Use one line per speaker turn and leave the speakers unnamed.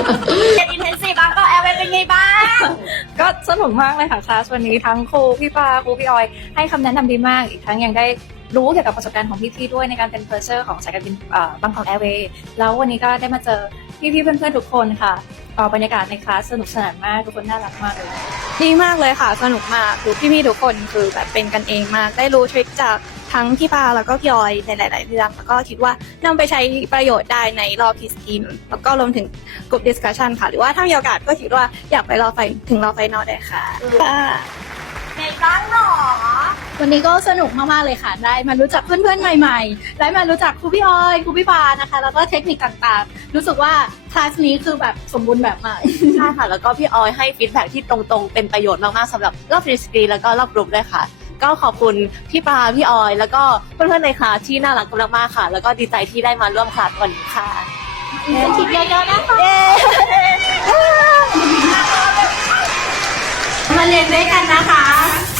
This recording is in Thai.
เรียนอินเทนซีฟบ้างก็แอลเป็นไงบ้าง
ก็สนุกมากเลยค่ะคลาสวันนี้ทั้งครูพี่ปาครูพี่ออยให้คำแนะนำดีมากอีกทั้งยังได้รู้เกี่ยวกับประสบการณ์ของพี่ๆด้วยในการเป็นเพอร์เซอร์ของสายการบินบางกอกแอร์เวย์แล้ววันนี้ก็ได้มาเจอพี่ๆเพื่อนๆทุกคนค่ะบรรยากาศในคลาสสนุกสนานมากทุกคนน่ารักมากเลย
ดีมากเลยค่ะสนุกมากคือพี่ๆทุกคนคือแบบเป็นกันเองมากได้รู้ทริคจากทั้งพี่ปาแล้วก็พี่ออยในหลายๆเรื่องแล้วก็คิดว่านำไปใช้ประโยชน์ได้ในรอบพีซทีมแล้วก็รวมถึงกลุ่มดิสคัชชันค่ะหรือว่าถ้ามีโอกาสก็คิดว่าอยากไปรอไฟถึงรอไฟนอลได้ค่ะ
ไงบ้างหรอ
วันนี้ก็สนุกมากๆเลยค่ะ ได้มารู้จักเพื่อนๆใหม่ๆ ได้มารู้จักครูพี่ออยครูพี่ปานะคะ แล้วก็เทคนิคต่างๆ รู้สึกว่าคลาสนี้คือแบบสมบูรณ์แบบมาก
ใช่ค่ะแล้วก็พี่ออยให้ฟีดแบ็กที่ตรงๆเป็นประโยชน์มากๆสำหรับรอบฟรีสกรีนแล้วก็รอบกลุ่มด้วยค่ะก็ขอบคุณพี่ปาพี่ออยแล้วก็เพื่อนๆในคลาสที่น่ารักมากๆค่ะแล้วก็ดีใจที่ได้มาร่วมคลาสวันนี้ค่ะ
คิดเยอะๆนะคะ มาเรียนด้วยกันนะคะ